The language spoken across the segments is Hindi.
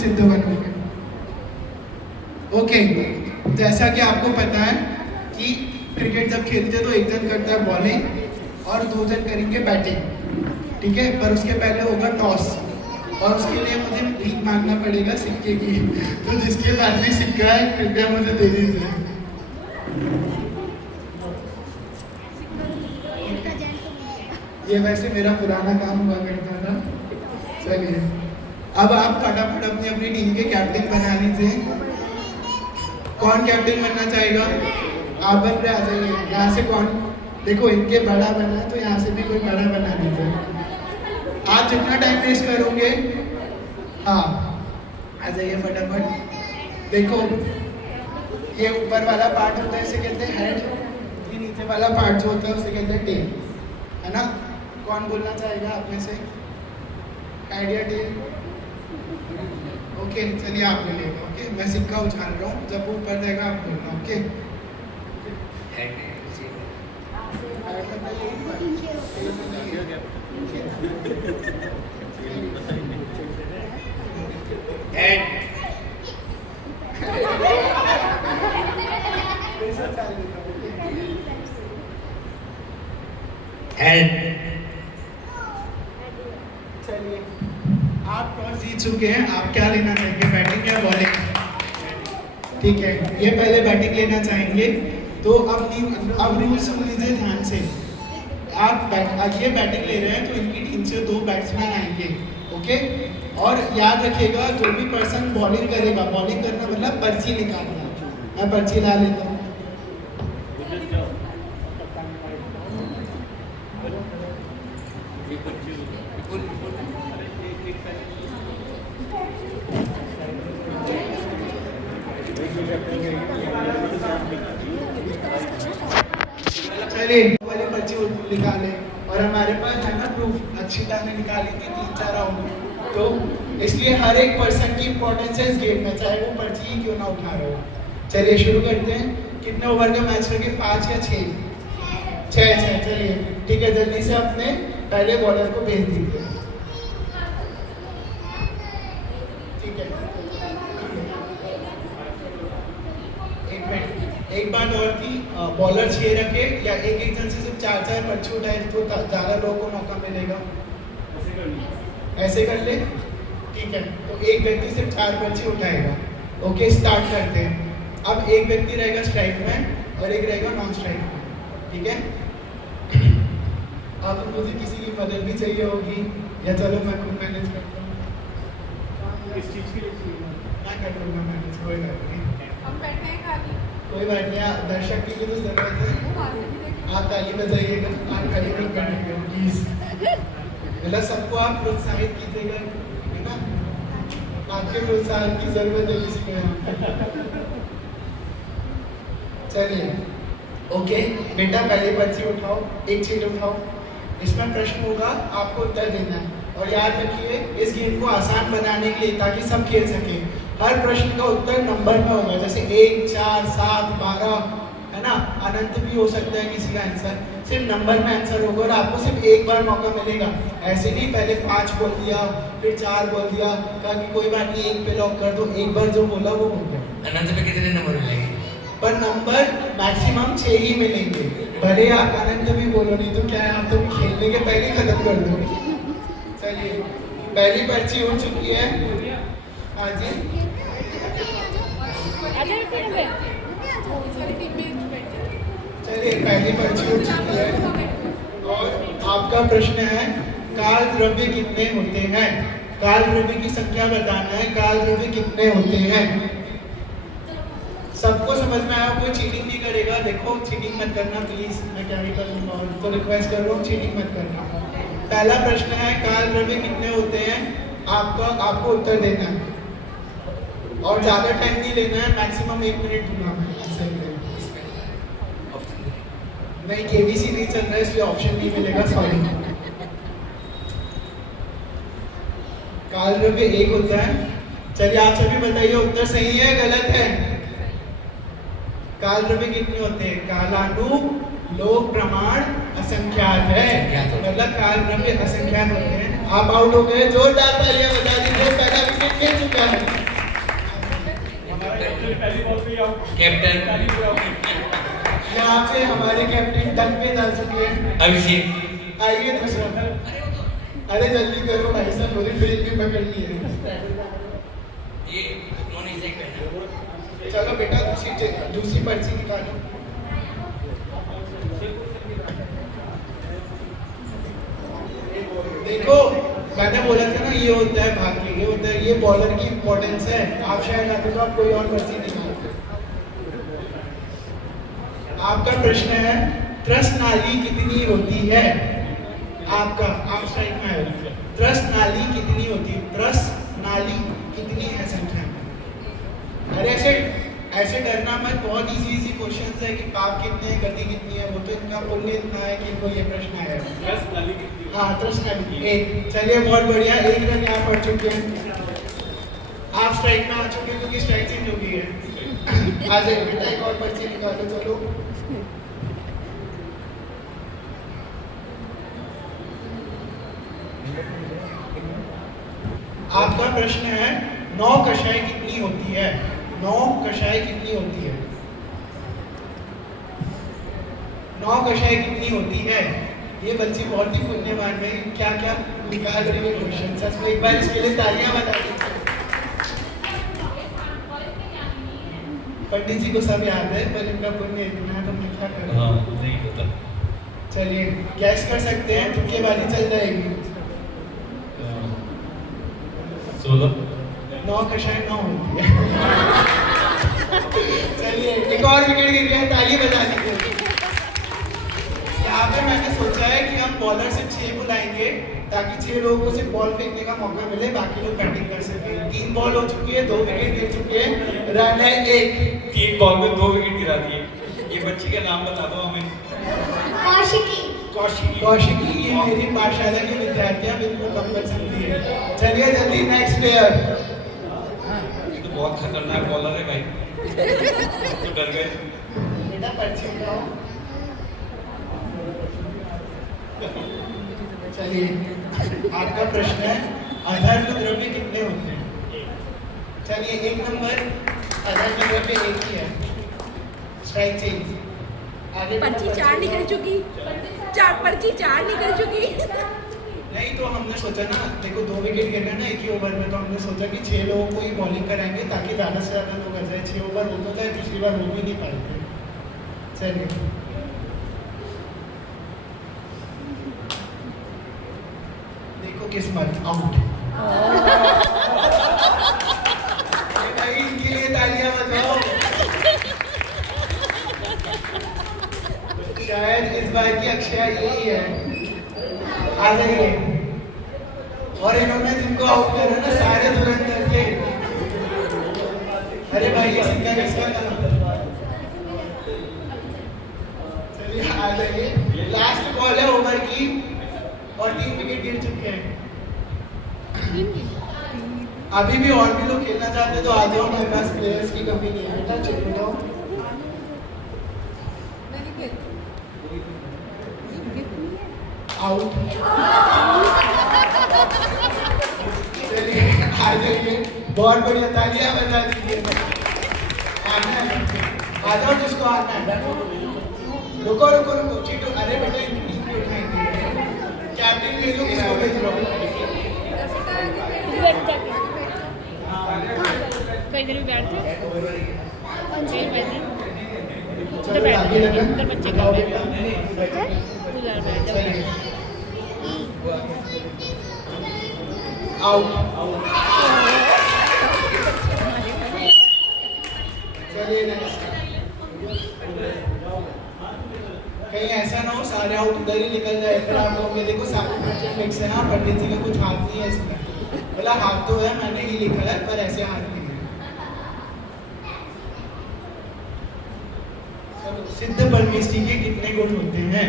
सिद्ध बनोगे। ओके, जैसा कि आपको पता है कि क्रिकेट जब खेलते हैं तो एक जन करता है बॉलिंग और 2 जन करेंगे बैटिंग, ठीक है। पर उसके पहले होगा टॉस और उसके लिए मुझे भीख मांगना पड़ेगा सिक्के की। तो जिसके पास भी सिक्का है कृपया मुझे दे दीजिए। ये वैसे मेरा पुराना काम हुआ करता था। चलिए, अब आप फटाफट अपनी अपनी टीम के कैप्टन बना लीजिए। कौन कैप्टन बनना चाहेगा? आप बन रहे, आ जाइए। यहाँ से कौन? देखो, इनके बड़ा बना तो यहाँ से भी कोई बड़ा बना लीजिए। आप जितना टाइम वेस्ट करोगे, हाँ आ जाइए फटाफट। देखो, ये ऊपर वाला पार्ट होता है, इसे कहते हैं हेड। ये नीचे वाला पार्ट जो होता है उसे कहते हैं टेल, है ना। कौन बोलना चाहेगा आप में से? हेड या टेल? ओके, चलिए आप बोलिएगा। ओके, मैं सिक्का उछाल रहा हूँ, जब वो ऊपर जाएगा आप बोलना। Okay, head head. चलिए, आप टॉस जीत चुके हैं। आप क्या लेना चाहेंगे, बैटिंग या बॉलिंग? ठीक है, ये पहले बैटिंग लेना चाहेंगे। तो अब रूल सुन लीजिए ध्यान से। आप ये बैटिंग ले रहे हैं तो इनकी टीम से 2 बैट्समैन आएंगे, ओके। और याद रखिएगा, जो भी पर्सन बॉलिंग करेगा, बॉलिंग करना मतलब पर्ची निकालना। मैं पर्ची ला लेता हूँ। चलिए, वाली पर्ची निकाले और हमारे पास है ना प्रूफ, अच्छी टाइम निकाली थी 3-4 राउंड। तो इसलिए हर एक पर्सन की इंपॉर्टेंस है इस गेम में, चाहे वो पर्ची ही क्यों ना उठा रहे हो। चलिए शुरू करते हैं। कितने ओवर का मैच रखे, 5 या 6? 6। चलिए ठीक है, जल्दी से अपने पहले बॉलर को भेज दीजिए। ठीक है, एक बात और थी, बॉलर 6 रखे या एक जन से सिर्फ 4-4 पर्ची उठाए तो ज़्यादा लोगों को मौका मिलेगा। ऐसे कर ले, ठीक है। तो एक व्यक्ति सिर्फ 4 पर्ची उठाएगा। ओके, स्टार्ट करते हैं। अब एक व्यक्ति रहेगा स्ट्राइक में और एक रहेगा नॉन स्ट्राइक में, ठीक है। अब मुझे किसी की मदद भी चाहिए होगी या चलो मैं खुद मैनेज करता हूँ? किस चीज़ के लिए? मैं कर लूँगा मैनेज, कोई बात नहीं। कोई बात नहीं, दर्शक की भी तो जरूरत है। आप ताली बजाइएगा, आप खड़ी मत करिएगा प्लीज। मतलब सबको आप प्रोत्साहित कीजिएगा, है ना। आपके प्रोत्साहन की जरूरत है किसी को। चलिए, ओके बेटा, पहली पर्ची उठाओ, एक चीट उठाओ। इसमें प्रश्न होगा, आपको उत्तर देना है। और याद रखिए, इस गेम को आसान बनाने के लिए, ताकि सब खेल सके, हर प्रश्न का उत्तर नंबर में होगा। जैसे 1, 4, 7, 12, है ना। अनंत भी हो सकता है किसी का आंसर, सिर्फ नंबर में आंसर होगा और आपको सिर्फ एक बार मौका मिलेगा। ऐसे नहीं पहले 5 बोल दिया, फिर 4 बोल दिया, कहा कि कोई बात नहीं 1 पे लॉक कर दो। एक बार जो बोला वो हो गया। अनंत पे कितने नंबर मिलेंगे? पर नंबर मैक्सिमम 6 ही मिलेंगे। भले आप अनंत भी बोलो, नहीं तो क्या है, आप तो खेलने के पहले ही खत्म कर दोगे। चलिए, पहली पर्ची हो चुकी है। हाँ जी, चलिए पहली पर्ची हो चुकी है और आपका प्रश्न है, काल द्रव्य कितने होते हैं? काल द्रव्य की संख्या बताना है। काल द्रव्य कितने होते हैं? सबको समझ में आया? कोई चीटिंग नहीं करेगा। देखो, चीटिंग मत करना प्लीज, मैं क्या भी कर लूँगा, उनको रिक्वेस्ट कर रहा हूँ, चीटिंग मत करना। पहला प्रश्न है, काल द्रव्य कितने होते हैं? आपको उत्तर देना है और ज़्यादा टाइम नहीं लेना है, मैक्सिमम 1 मिनट दूंगा मैं। नहीं, केबीसी नहीं चल रहा है इसलिए ऑप्शन नहीं मिलेगा, सॉरी। काल द्रव्य 1 होता है। चलिए आप सभी बताइए, उत्तर सही है गलत है? काल द्रव्य कितने होते हैं? कालानु लोक प्रमाण असंख्यात है, मतलब काल द्रव्य असंख्यात होते हैं। आप आउट हो गए, जोरदार तालियां बजा दीजिए, पहला विकेट गिर चुका है। कैप्टन यहाँ पे हमारे कैप्टन डक पे डाल चुके हैं। अभिषेक आइए दूसरा, अरे जल्दी करो भाई साहब, पूरी ब्रेक भी पकड़ लिए। ये उन्होंने से कहना चलो बेटा दूसरी पर्ची निकालो। देखो मैंने बोला था ना, ये होता है भाग्य, ये होता है, ये बॉलर की इंपॉर्टेंस है। आप शायद आते तो आप कोई और पर्ची निकालते। आपका प्रश्न है त्रस नाली कितनी होती है? आपका आप स्ट्राइक में है। त्रस नाली कितनी होती है? त्रस नाली कितनी है संख्या में? अरे ऐसे डरना मत, बहुत इजी क्वेश्चंस है कि पाप कितने हैं, गति कितनी है, वो तो इतना पुण्य इतना है कि इनको ये प्रश्न आया है। त्रस नाली कितनी? हाँ त्रस नाली एक। चलिए बहुत बढ़िया, एक रन आप पढ़ चुके हैं। आप स्ट्राइक में आ चुके हैं क्योंकि स्ट्राइक चेंज हो गई है। आ जाइए बेटा, एक और पर्ची निकालो। चलो आपका प्रश्न है 9 कषाय कितनी होती है? 9 कषाय कितनी होती है? 9 कषाय कितनी होती है? ये बच्ची बहुत ही पुण्यवान है, क्या क्या निकाल रही है क्वेश्चन। सच में एक बार इसके लिए तालियां बजा दीजिए। पंडित जी को सब याद है, पर इनका पुण्य इतना है तो मैं क्या करूं? हाँ नहीं होता। चलिए गैस कर सकते हैं, तुक्केबाजी चल जाएगी। 16 9 कषाय 9 होती है। चलिए एक और विकेट गिर गया, ताली बजा दीजिए। यहाँ पे मैंने सोचा है कि हम बॉलर से 6 बुलाएंगे ताकि 6 लोगों को सिर्फ बॉल फेंकने का मौका मिले, बाकी लोग बैटिंग कर सके। 3 बॉल हो चुकी है, 2 विकेट गिर चुके हैं, रन है 1। 3 बॉल में 2 विकेट गिरा दिए। ये बच्ची का नाम बता दो हमें। कौशिकी, ये मेरी पाठशाला की विद्यार्थियां बिल्कुल कंपल्सन थी। चलिए जल्दी नेक्स्ट प्लेयर। ये तो बहुत खतरनाक बॉलर है भाई। तो डर गए। बेटा पर्ची उठाओ। चलिए आपका प्रश्न है अधर्म द्रव्य कितने होते हैं? चलिए 1 नंबर अधर्म द्रव्य 1 ही है। Strike change. आगे पर्ची 4 निकल चुकी, पर्ची 4 निकल चुकी। नहीं तो हमने सोचा ना, देखो 2 विकेट गिर गए ना एक ही ओवर में, तो हमने सोचा कि 6 लोगों को ही बॉलिंग कराएंगे ताकि ज़्यादा से ज़्यादा लोग आ जाए। 6 ओवर हो तो जाए, पिछली बार हो भी नहीं पाए। चलिए देखो किस्मत आउट। इनके लिए तालियां बजाओ। शायद इस बार की अक्षया यही है। आ जाइए। और इन्होंने जिनको आउट करा ना सारे तुरंत करके, अरे भाई ये सिक्का किसका था? चलिए आ जाइए, लास्ट बॉल है ओवर की और 3 विकेट गिर चुके हैं। अभी भी और भी लोग खेलना चाहते तो आ जाओ, मेरे पास प्लेयर्स की कमी नहीं है। बेटा चुप जाओ। आउट। चलिए आ जाइए, बहुत बढ़िया, तालियां बजा दीजिए। आना है, आ जाओ जिसको आना है। रुको रुको रुको चीटो, अरे बेटा इनकी टीम को उठाएंगे। कैप्टन भेजो, किसको भेज रहा हूँ? कहीं इधर भी बैठ जाओ, कहीं बैठ जाओ, चलो आगे लगा। उधर बच्चे बताओ का बेटा। उधर बैठ जाओ। चलिए आउट। चलिए नेक्स्ट। कहीं ऐसा ना हो सारे आउट उधर ही निकल जाए, फिर आप लोग देखो सारे बच्चे फिक्स है ना, पंडित जी का कुछ हाथ नहीं है इसमें। बोला हाथ तो है, मैंने ही लिखा है, पर ऐसे हाथ नहीं है। सिद्ध परमेष्ठी के कितने गुण होते हैं?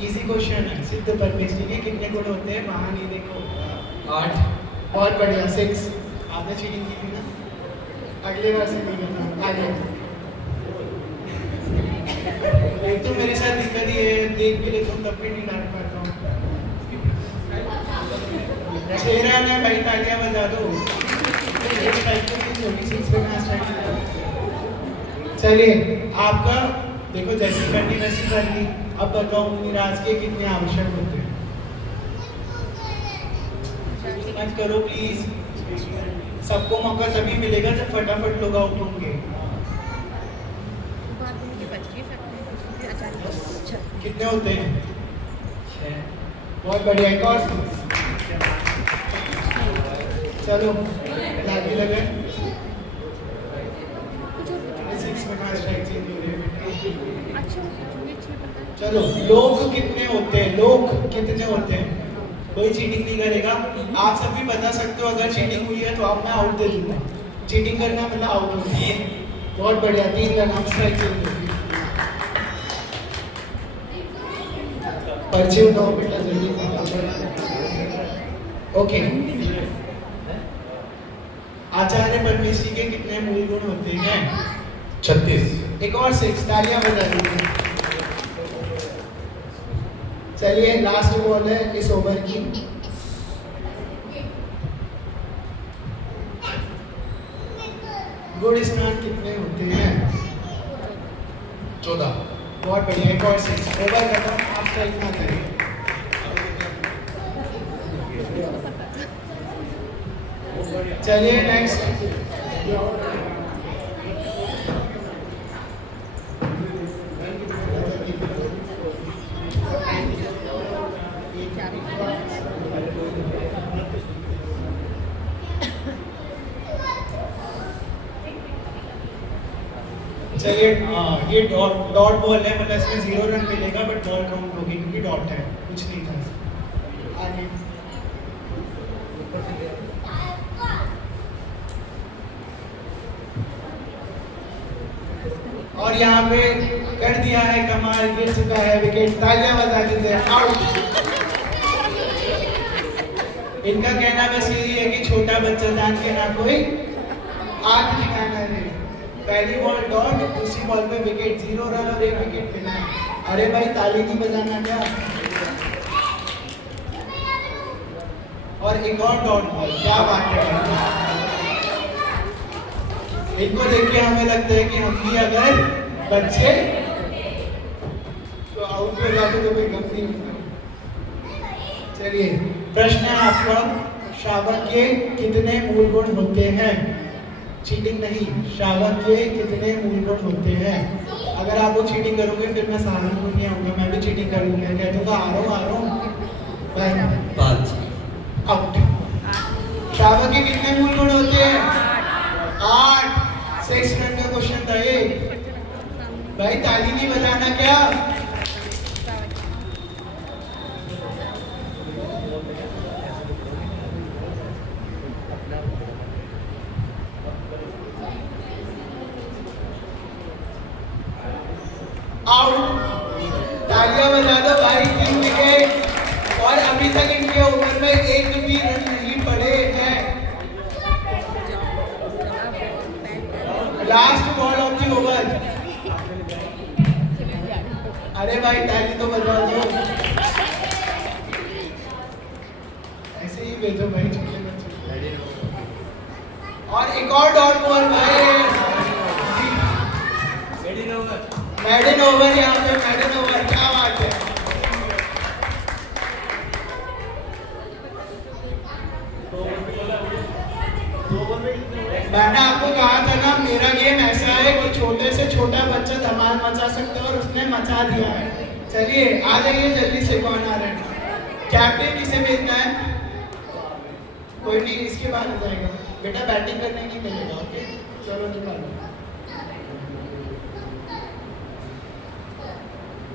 इजी क्वेश्चन है। सिद्ध परमेष्ठी के कितने गुण होते हैं? वहां नहीं देखो। 8। बहुत बढ़िया 6। आपने चीटिंग की थी ना, अगले बार से नहीं करना। आगे एक तो मेरे साथ दिक्कत ये है, देख भी लेता हूँ तब भी नहीं डांट पाता हूँ। 6 रन है भाई, तालियां बजा दो। एक साइकिल की छोटी सी पे मैच है। चलिए आपका देखो, जैसी करनी वैसी कर ली। अब बताओ मिराज के कितने आवश्यक होते हैं? मत करो प्लीज, सबको मौका तभी मिलेगा जब फटाफट लोग आउट होंगे। कितने होते हैं? 6। बहुत बढ़िया, एक और चलो लागी लगे। 6 में का स्ट्राइक चेंज हो रही है। चलो लोग कितने होते हैं? लोग कितने होते हैं? कोई चीटिंग नहीं करेगा। आप सब भी बता सकते हो, अगर चीटिंग हुई है तो आप मैं आउट दे दूंगा। चीटिंग करना मतलब आउट होना है। बहुत बढ़िया, 3 रन, आप स्ट्राइक चेंज होगी। पर्ची उठाओ बेटा जल्दी। ओके, आचार्य परमेश्वरी के कितने मूल गुण होते हैं? 36। एक और 6, तालियां बजा दीजिए। चलिए लास्ट बॉल है इस ओवर की। गुड स्थान कितने होते हैं? 14। बहुत बढ़िया, एक और 6। ओवर खत्म, आप स्ट्राइक ना करें। चलिए नेक्स्ट। चलिए ये डॉट बॉल है, मतलब इसमें 0 रन मिलेगा, बट बॉल काउंट होगी क्योंकि डॉट है, कुछ नहीं था आगे। और यहाँ पे कर दिया है कमाल, गिर चुका है विकेट। तालियां बजा दीजिए, आउट। इनका कहना बस यही है कि छोटा बच्चा जान के ना कोई आंख दिखाना है। पहली बॉल डॉट, दूसरी बॉल पे विकेट, 0 रन और 1 विकेट मिला है। अरे भाई ताली नहीं बजाना क्या? और एक और डॉट बॉल, क्या बात है। इनको देख के हमें लगता है कि हम भी अगर बच्चे तो आउट हो जाते तो कोई गम नहीं होता। चलिए प्रश्न है आपका, शावक के कितने मूल गुण होते हैं? चीटिंग नहीं, शावक के कितने मूल गुण होते हैं? अगर आप वो चीटिंग करोगे फिर मैं सहारनपुर नहीं आऊंगा, मैं भी चीटिंग करूंगा। कहते तो आ रहा हूँ। 5 आउट। शावक के कितने मूल गुण होते हैं? 8। 6 रन का क्वेश्चन था ये। भाई ताली नहीं बजाना क्या? आउट। तालियां बजा दो भाई, 3 विकेट। और अभी तक इनके ओवर में एक भी रन नहीं पड़े हैं। Last ball of the over. अरे भाई ताली तो बजा दो, ऐसे ही भेजो भाई छोटे बच्चे। और एक और डॉट बॉल भाई, मेडन ओवर, यहाँ पे मेडन ओवर, क्या बात है। मैंने आपको कहा था ना, मेरा गेम ऐसा है कि छोटे से छोटा बच्चा धमाल मचा सकता है और उसने मचा दिया है। चलिए आ जाइए जल्दी से, कौन आ रहा है? कैप्टन किसे भेजना है? कोई नहीं, इसके बाद हो जाएगा बेटा, बैटिंग करने नहीं मिलेगा। ओके चलो निकालो।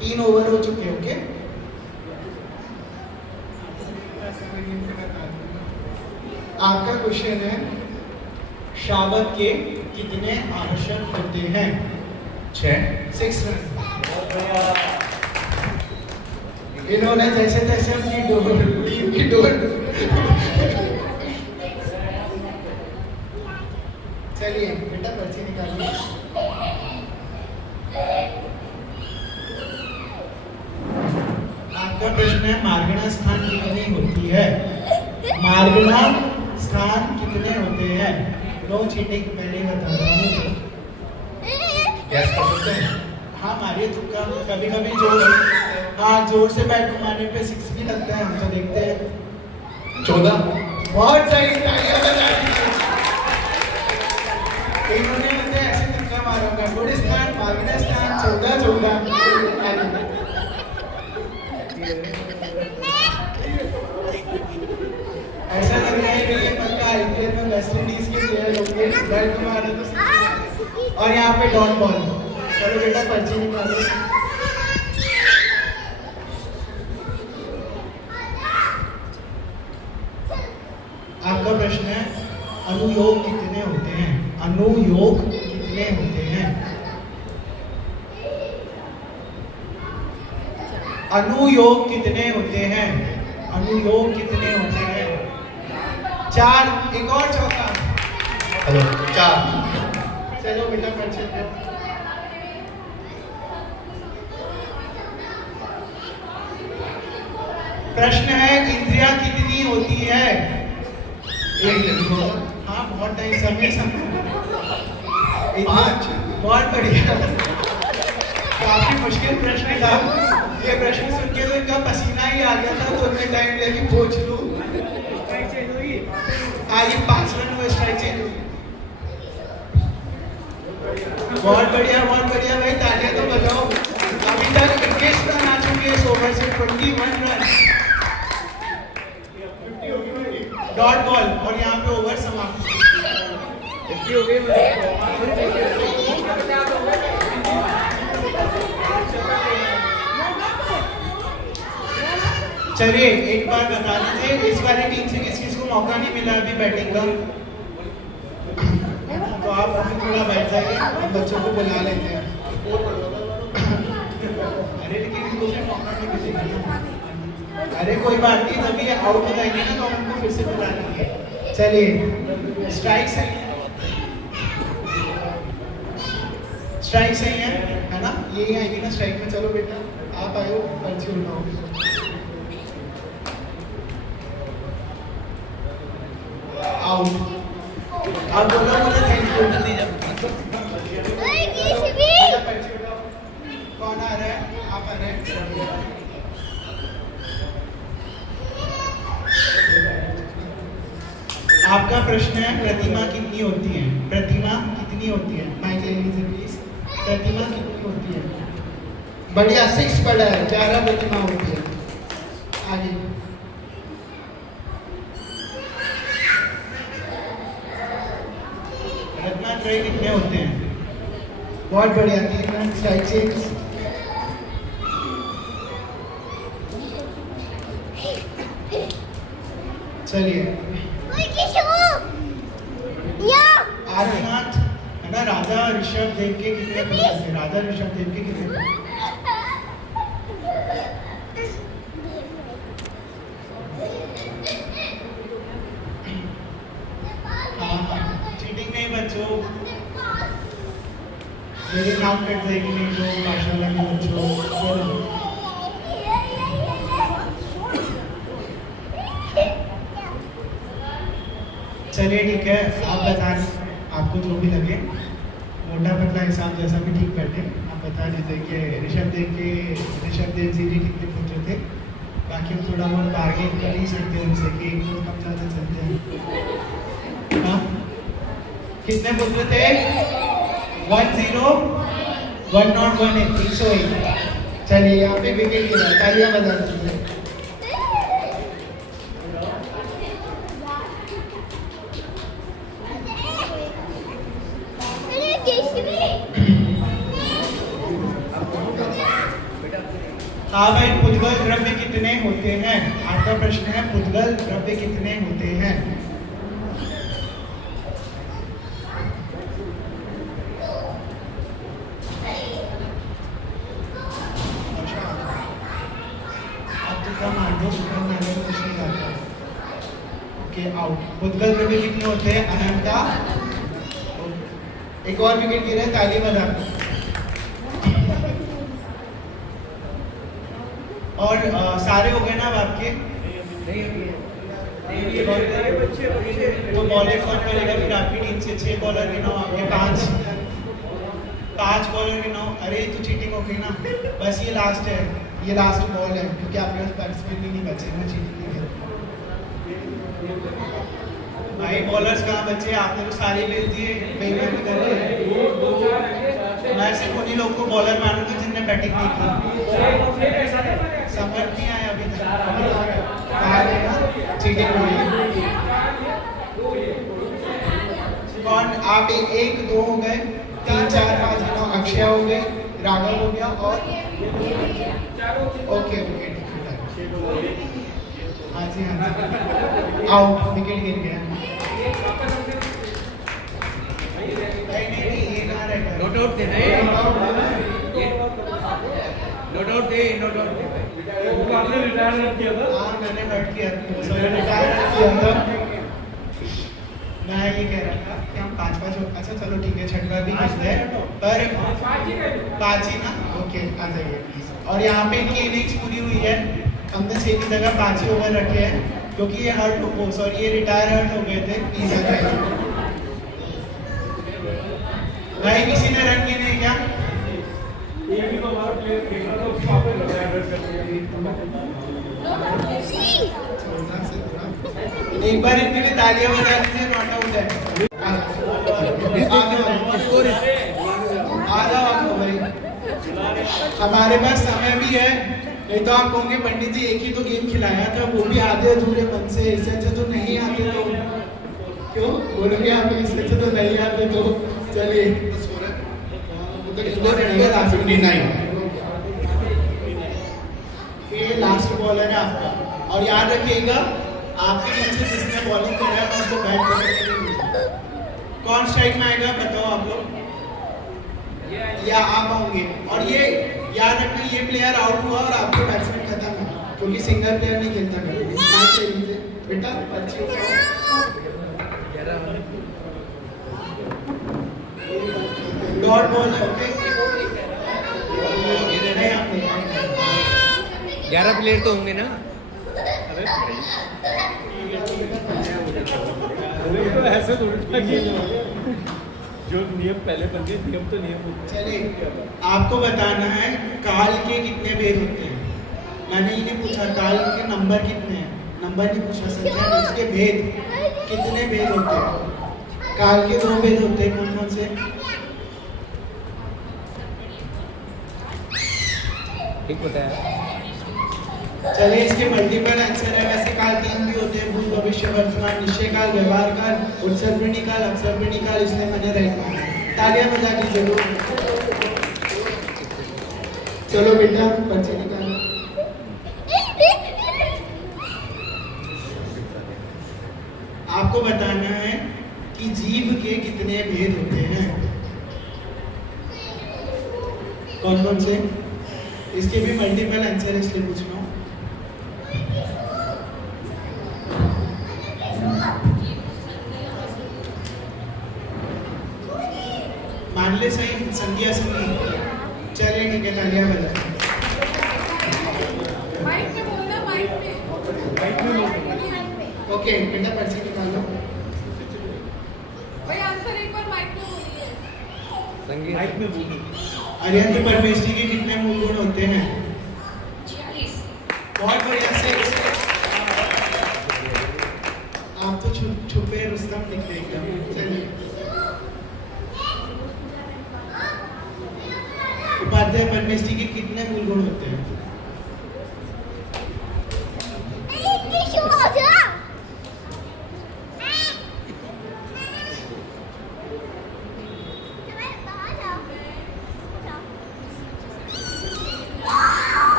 3 ओवर हो चुके। ओके आपका क्वेश्चन है, शावक के कितने आवश्यक होते हैं? 6 रन। इन्होंने जैसे तैसे अपनी टीम की डोर। चलिए बेटा पर्ची निकालिए। आपका प्रश्न है, मार्गणा स्थान कितनी होती है? मार्गना स्थान कितने होते हैं? नो चीटिंग, पहले ही बता रहा हूँ। गैस कर सकते हैं? हाँ मारिए तुक्का, कभी कभी जोर, हाँ जोर से बैट घुमाने पे 6 भी लगता है, हम तो देखते हैं। 14। बहुत सही, तालियां बजा दीजिए। इन्होंने मुझे ऐसे तुक्का मारा होगा। गुड स्थान, मार्गना स्थान, 14। ऐसा लग रहा है कि ये पक्का आईपीएल में वेस्ट इंडीज के प्लेयर होंगे। बैट घुमाना तो सीखना। और यहाँ पे डॉट बॉल। चलो बेटा पर्ची निकालो। आपका प्रश्न है अनुयोग कितने होते हैं? अनुयोग कितने होते हैं? अनुयोग कितने होते हैं? अनुयोग कितने होते हैं? 4। एक और चौका। हेलो 4। चलो बेटा पर्ची दो। प्रश्न है इंद्रिया कितनी होती है? हाँ बहुत टाइम समय 5। बहुत बढ़िया, काफी मुश्किल प्रश्न था ये। प्रश्न सुन के तो इनका पसीना ही आ गया था, तो उन्हें टाइम लेके पूछ लूं। आइए 5 रन हुए, स्ट्राइक चेंज हुई। बहुत बढ़िया भाई, तालियां तो बजाओ। अभी तक 21 रन आ चुके हैं इस ओवर से, 21 रन। डॉट बॉल और यहाँ पे ओवर समाप्त। चलिए एक बार बता दीजिए, इस वाली टीम से किस किस को मौका नहीं मिला अभी बैटिंग का? तो आप अभी थोड़ा बैठ जाइए, हम बच्चों को बुला लेते हैं। अरे लेकिन इनको भी मौका नहीं मिलेगा। अरे कोई बात नहीं, तभी आउट हो जाएंगे ना तो हमको फिर से बुला लेंगे। चलिए स्ट्राइक सही है, स्ट्राइक सही है ना? यही आएगी ना स्ट्राइक में। चलो बेटा आप आयो, पर्ची उठाओ। आउट। आप बोलो मुझे थैंक यू। कौन आ रहा है? आप आ रहे हैं? आपका प्रश्न है प्रतिमा कितनी होती है? प्रतिमा कितनी होती है? माइक ले लीजिए प्लीज। प्रतिमा कितनी होती है? बढ़िया, 6 पड़ा है। 11 प्रतिमा होती है। आगे। रत्नात्रय कितने होते हैं? बहुत बढ़िया, 3 रन, स्ट्राइक चेंज। चलिए आदिनाथ है ना, राजा ऋषभ देव के कितने पुत्र थे? राजा ऋषभ देव के कितने पुत्र? चीटिंग नहीं बच्चों, मेरे नाम कट जाएगी नहीं जो माशाल्लाह के बच्चों। चलिए ठीक है, आप बता आपको जो भी लगे, मोटा पतला हिसाब जैसा भी ठीक बैठे, आप बता दीजिए कि ऋषभ देव जी के कितने पुत्र थे। बाकी हम थोड़ा बहुत बार्गेन कर ही सकते हैं उनसे कि एक दो कम ज़्यादा चलते हैं। हाँ कितने पुत्र थे? 301। चलिए यहाँ पे विकेट गिरा, तालियां बजा दीजिए। भाई पुद्गल द्रव्य कितने होते हैं? आपका प्रश्न है पुद्गल द्रव्य कितने होते हैं? आप तो कम आगे कुछ नहीं करता। Okay out. पुद्गल द्रव्य कितने होते हैं? अनंता। एक और विकेट गिरा, ताली बजा। और सारे हो गए ना अब आपके? तो बॉलर कौन करेगा फिर आपकी टीम से? 6 बॉलर गिनाओ आपके, 5 बॉलर गिनाओ। अरे तो चीटिंग हो गई ना। बस ये लास्ट है, ये लास्ट बॉल है क्योंकि आपके पास बैट्समैन भी नहीं बचे ना, चीटिंग नहीं है। भाई बॉलर्स कहाँ बचे? आपने तो सारे भेज दिए, बेईमानी कर रहे हैं। मैं सिर्फ उन्हीं लोग को बॉलर मानूंगा जिनने बैटिंग नहीं की। समझ नहीं आया अभी तक। चीटिंग हो गई। कौन आप? 1 2 हो गए, 3 4 5 9 अक्षय हो गए, राघव हो गया और ओके ओके ठीक है। हाँ जी हाँ जी, आउट, विकेट गिर गया। नहीं ये ना रहेगा। नोट आउट दे नहीं, नोट आउट दे, नोट आउट दे। आपने रिटायर किया था? हाँ मैंने नोट किया था, रिटायर किया था। मैं ये कह रहा था कि हम 5-5 अच्छा चलो ठीक है, छठवा भी खेलते हैं पर 5 ही ना। ओके आ जाइए प्लीज। और यहाँ पे इनकी इनिंग्स पूरी हुई है, हमने 6 की जगह 5 ही ओवर रखे हैं क्योंकि ये हर्ट हो, सॉरी ये रिटायर हर्ट हो गए थे। प्लीज आ जाइए। भाई किसी ने रन किए नहीं क्या? एक ही तो हमारा प्लेयर खेल रहा था, उसको आपने लगाया रन कर दिया। एक बार इनके लिए तालियां बजा दीजिए, नॉट आउट है। आ जाओ भाई, हमारे पास समय भी है। नहीं तो आप कहोगे पंडित जी एक ही तो गेम खिलाया था, वो भी आधे अधूरे मन से, इससे अच्छा तो नहीं आते तो क्यों बोलोगे आप? इससे अच्छा तो नहीं आते तो चलिए। ये लास्ट बॉलर है आपका, और याद रखिएगा आपके टीम से जिसने बॉलिंग करा है उसको बैट करने के लिए मिलेगा। कौन स्ट्राइक में आएगा बताओ आप लोग, या आप आओगे? और ये याद रखना ये प्लेयर आउट हुआ और आपके बैट्समैन खत्म है क्योंकि सिंगल प्लेयर नहीं खेलता कभी। बेटा अच्छी डॉट बॉल है। ओके 11 प्लेयर तो होंगे ना? तो ऐसे थोड़ी था कि जो नियम पहले बन गए, नियम तो नियम होते हैं। चलिए आपको बताना है काल के कितने भेद होते हैं। मैंने ये नहीं पूछा काल के नंबर कितने हैं, नंबर नहीं पूछा, संख्या नहीं, इसके भेद कितने भेद होते हैं। काल के 2 भेद होते हैं, कौन कौन से? ठीक बताया। चलिए इसके मल्टीपल आंसर है। वैसे काल 3 भी होते हैं, भूत भविष्य वर्तमान, निश्चय काल, व्यवहार काल, उत्सर्पिणी काल, अपसर्पिणी काल, इसलिए मैंने राइट माना। तालियां बजा दीजिए जरूर। चलो बेटा पर्ची निकालो। आपको बताना है कि जीव के कितने भेद होते हैं, कौन कौन से? इसके भी मल्टीपल आंसर इसलिए पूछ रहा हूँ। मान ले सही, संज्ञा संगी। चलिए ठीक है, तालियां बजाएं। माइक में बोलना, माइक में। ओके बेटा पर्ची निकालो। भाई आंसर एक बार माइक में बोलिए। संगीत माइक में बोलो। अरिहंत परमेष्ठी के कितने मूल गुण होते हैं? 46। बहुत बढ़िया से। आप तो छुपे रुस्तम दिख रहे हैं। चलिए उपाध्याय परमेष्ठी के कितने मूल गुण होते हैं?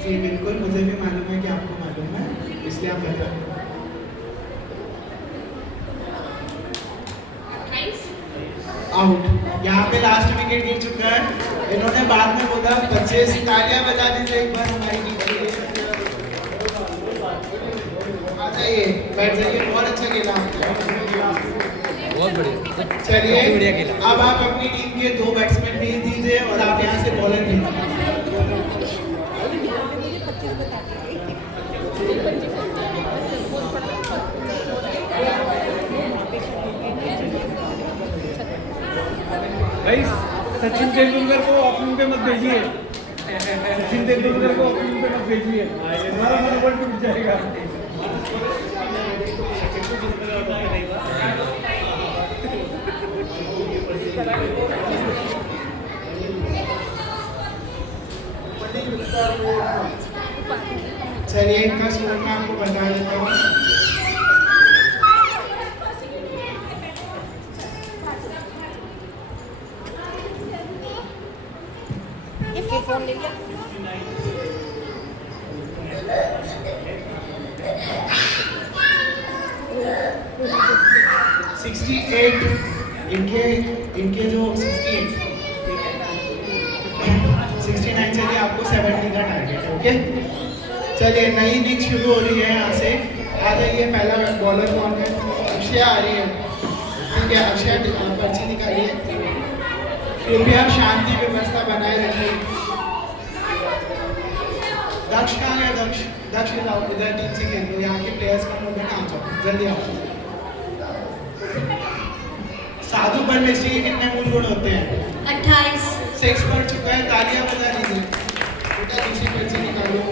जी बिल्कुल, मुझे भी मालूम है कि आपको मालूम है, इसलिए आप बता। 28। आउट। यहाँ पे लास्ट विकेट गिर चुका है। इन्होंने बाद में बोला 25। तालियां बजा दीजिए एक बार हमारी टीम के लिए। आ जाइए, बैठ जाइए। बहुत अच्छा खेला आपने। बहुत बढ़िया। चलिए बढ़िया खेला। अब आप अपनी टीम के 2 बैट्समैन भेज दीजिए और आप यहाँ से बॉलर भेज दीजिए। भाई सचिन तेंदुलकर को ओपनिंग पे मत भेजिए। सचिन तेंदुलकर को ओपनिंग पे मत भेजिए, हमारा मनोबल टूट जाएगा। चलिए इनका स्कोर मैं आपको बता देता हूँ। ये फोन ले लिया। 68 इनके जो 68 69 चलिए आपको 70 का टारगेट है। ओके चलिए नई इनिंग शुरू हो रही है। यहाँ से आ जाइए। पहला बॉलर कौन है? अक्षय आ रही है। ठीक है अक्षय पर्ची निकालिए। कृपया शांति व्यवस्था बनाए रखिए। दक्ष कहाँ है? दक्ष जाओ इधर टीम से खेल लो। यहाँ के प्लेयर्स कम हो गए ना, आ जाओ जल्दी आओ। साधु पर मिस्त्री के कितने मूल गुण होते हैं? 28। 6 पढ़ चुका है, तालियां बजा दीजिए। बेटा दूसरी पर्ची निकालो।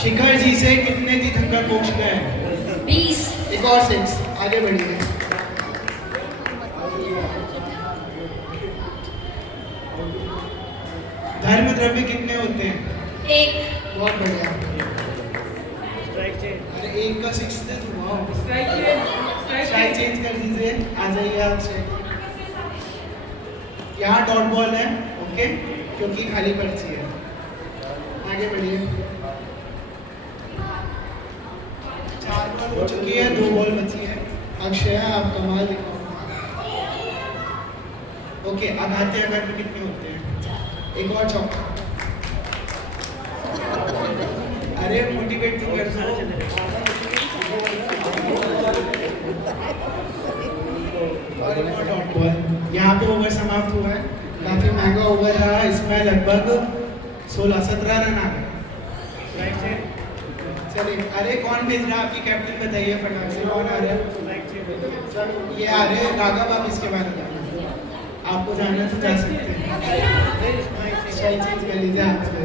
शिखर जी से कितने तीर्थंकर मोक्ष गए? 20। एक और 6। आगे बढ़िए। धर्म द्रव्य कितने होते हैं? 1। बहुत बढ़िया। अरे 1 का 6 दे दूंगा। स्ट्राइक चेंज कर दीजिए। आ जाइए आप से। यहाँ डॉट बॉल है। ओके क्योंकि खाली पर्ची है। आगे बढ़िए। 4 बॉल हो चुकी है, 2 बॉल बची है। अक्षय आप कमाल दिखाओ। ओके अब आते हैं अगर कितने होते हैं? एक और चौका। अरे मोटिवेट तो कर दो। और एक और डॉट बॉल। यहाँ पे ओवर समाप्त हुआ है। काफी महंगा ओवर रहा। इसमें लगभग 16-17 रन आ गए। चलिए अरे कौन भेज रहा है? आपकी कैप्टन बताइए फटाक से। कौन आ रहा है? ये आ रहे हैं। राघव आप इसके बारे में आपको जाना तो जा सकते हैं। स्ट्राइक चेंज कर लीजिए आप से।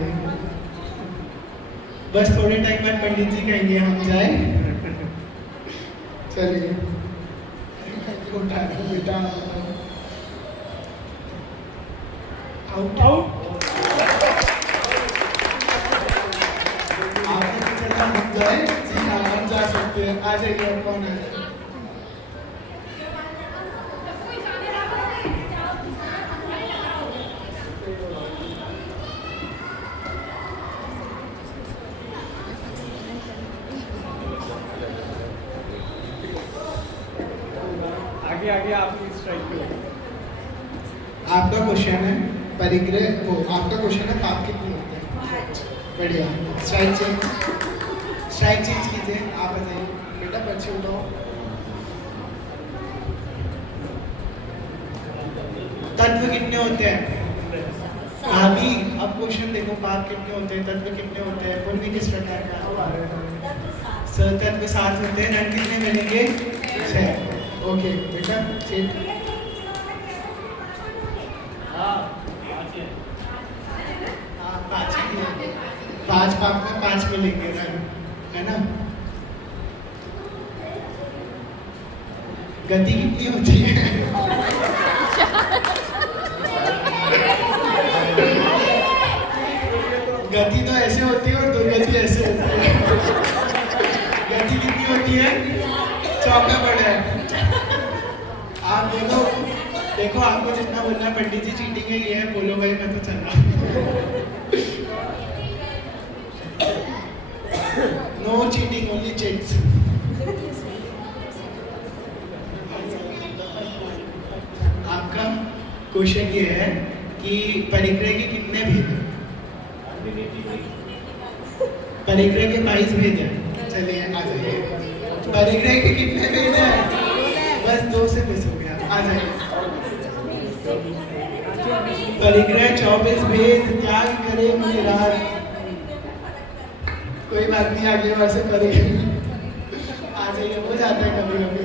बस थोड़े टाइम बाद पंडित जी कहेंगे हम जाए। चलिए बेटा आउट आउट। आपने चला हम जाए। जी हाँ हम जा सकते हैं। आ जाइए। कौन है? आगे आप स्ट्राइक पे। आपका क्वेश्चन है परिग्रह वो आपका क्वेश्चन है पाप कितने होते हैं? बढ़िया। स्ट्राइक चेंज कीजिए। आप बताइए बेटा पर्ची उठाओ। तत्व कितने होते हैं? अभी अब क्वेश्चन देखो। पाप कितने होते हैं? तत्व कितने होते हैं? पुण्य किस प्रकार का? सतत्व 7 होते हैं। रन कितने मिलेंगे? 6। ओके बेटा चेक। हाँ 5 पाप में 5 मिलेंगे रन, है ना? गति कितनी होती है? गति तो ऐसे होती है और दुर्गति ऐसे होती है। गति कितनी होती है? चौका बड़ा है। आप बोलो। देखो आपको जितना बोलना है पंडित जी चीटिंग है ये है बोलो भाई मैं तो चल रहा। No cheating only chits. आपका क्वेश्चन ये है कि परिग्रह के कितने भेद हैं? परिग्रह के 22 भेद हैं। चलिए आ जाइए। परिग्रह के कितने भेद हैं? बस 2 से मिस हो गया। आ जाइए। परिग्रह 24 भेद त्याग करे मुझे रात। कोई बात नहीं, अगली बार से करेंगे। आ जाइए, हो जाता है कभी कभी।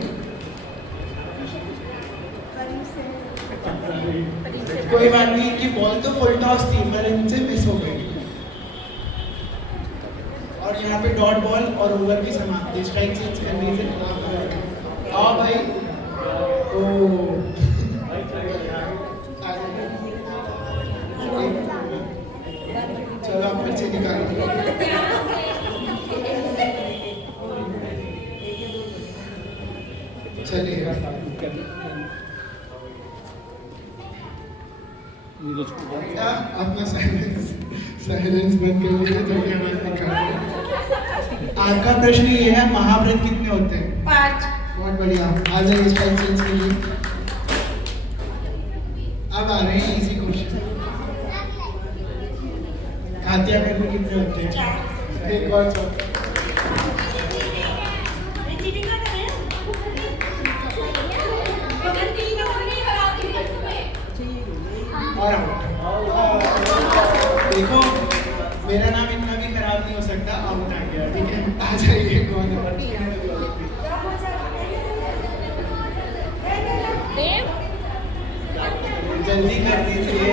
कोई बात नहीं कि बॉल तो फुल टॉस थी पर इनसे मिस हो गई। और यहाँ पे डॉट बॉल और ओवर की समाप्ति, स्ट्राइक चेंज कर लीजिए। आओ भाई। ओ चलो आप पर्चे निकालिए। चलिए अपना साइलेंस बंद कर लीजिए, थोड़ी आवाज निकालिए। आपका प्रश्न ये है, महाव्रत कितने होते हैं? 5। बहुत बढ़िया, आ जाइए स्टाइल चेंज के लिए। अब आ रहे हैं इजी क्वेश्चन। खातिया में भी कितने होते हैं? 4। एक और चौक। और देखो मेरा नाम इतना भी खराब नहीं हो सकता, आउट आ गया, ठीक है। आ जाइए, कौन है? जल्दी कर दीजिए।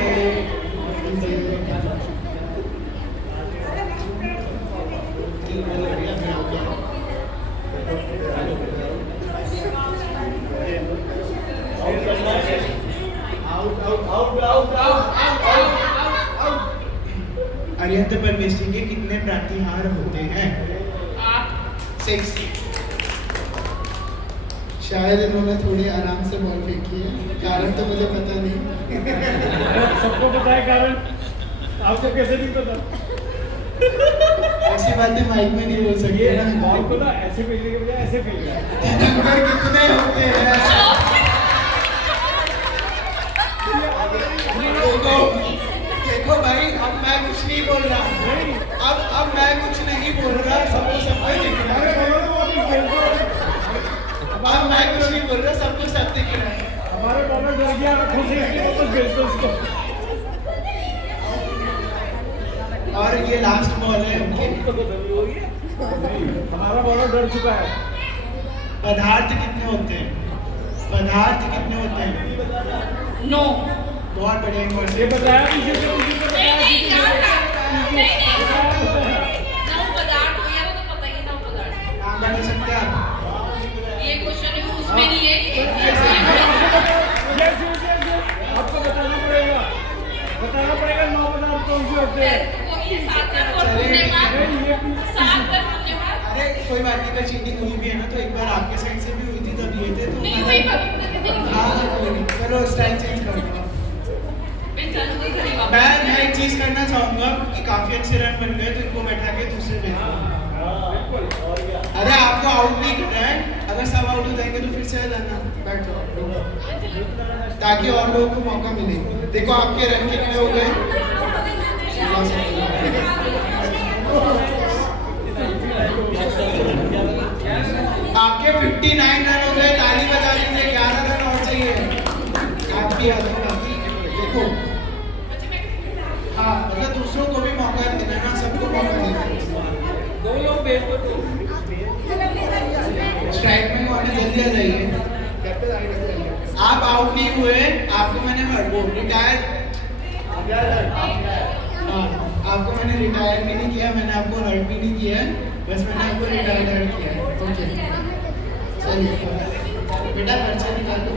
अरिहंत परमेश्वरी के कितने प्रातिहार होते हैं? 6। शायद इन्होंने थोड़ी आराम से बॉल फेंकी है, कारण तो मुझे पता नहीं। सबको पता है कारण, आपको कैसे नहीं पता? ऐसी बातें माइक में नहीं बोल सकते ना। बॉल को ना ऐसे फेंकने के बजाय ऐसे फेंकना। नंबर कितने होते हैं? देखो भाई, अब मैं कुछ नहीं बोल रहा। अब मैं कुछ नहीं बोल रहा, सबको सब दिख रहा है। अब मैं कुछ नहीं बोल रहा, सबको सब दिख रहा है। हमारे बॉलर डर गया, खुद से इसलिए वापस भेज दो उसको। और ये लास्ट बॉल है। हमारा बॉलर डर चुका है। पदार्थ कितने होते हैं? पदार्थ कितने होते हैं? 9। बहुत बढ़िया क्वेश्चन। ये बताया पीछे से, पीछे से बताया। नाम बता सकते हैं आप? आपको बताना पड़ेगा 9 पदार्थ कौन से होते हैं। अरे कोई बात नहीं, अगर चीटिंग हुई भी है ना तो एक बार आपके साइड से भी हुई थी, तब ये थे तो हाँ कोई नहीं। चलो स्टाइल चेंज कर दो। मैं एक चीज करना चाहूंगा कि काफी अच्छे रन बन गए तो इनको बैठा के दूसरे पे। अरे आपको आउट नहीं करना है, अगर सब आउट हो जाएंगे तो फिर से जाना, बैठ जाओ ताकि और लोगों को मौका मिले। देखो आपके रन कितने हो गए? आपके 59 रन हो गए, ताली बजा लीजिए। 11 रन और चाहिए। आप भी आ जाओ। देखो हाँ, मतलब दूसरों को भी मौका देना ना, सबको मौका देना। 2 लोग भेज दो। स्ट्राइक में कौन है? जल्दी आ जाइए। आप आउट नहीं हुए, आपको मैंने रिटायर, हाँ आपको मैंने रिटायर भी नहीं किया, मैंने आपको हर्ट भी नहीं किया, बस मैंने आपको रिटायर किया। ओके चलिए बेटा पर्चा निकाल दो।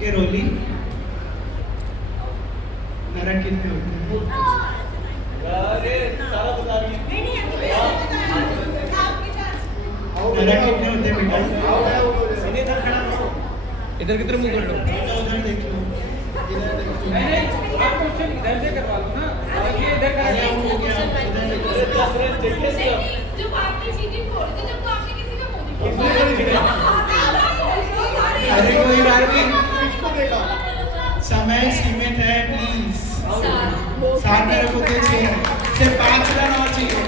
ये रोली नरक कितने होते हैं? नरक कितने होते हैं बेटा? इधर की तरफ मुंह कर लो। उधर देख लो, इधर देख लो। नहीं, आप क्वेश्चन इधर से करवा लो ना, और ये इधर का अरे हो गया, इधर देख लो। जब आपने चीटिंग छोड़ दी, जब तो आपने किसी का मुंह अरे कोई बात नहीं, समय सीमित है, प्लीज 7 रन होते हैं, सिर्फ 5 रन और चाहिए।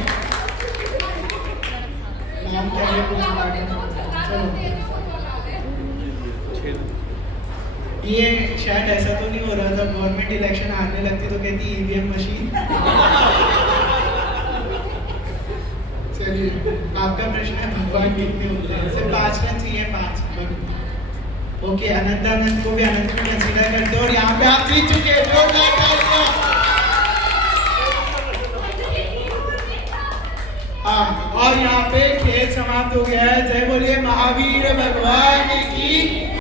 नाम क्या है? कुछ चलो ये शायद ऐसा तो नहीं हो रहा था, गवर्नमेंट इलेक्शन आने लगती तो कहती ईवीएम मशीन। चलिए, आपका प्रश्न है भगवान कितने होते हैं? सिर्फ 5 रन चाहिए, 5। ओके, अनंतानंद को भी अनंत में कंसीडर करते हो और यहाँ पे आप जीत चुके हैं। जोरदार तालियां। हाँ, और यहाँ पे खेल समाप्त हो गया है। जय बोलिए महावीर भगवान की।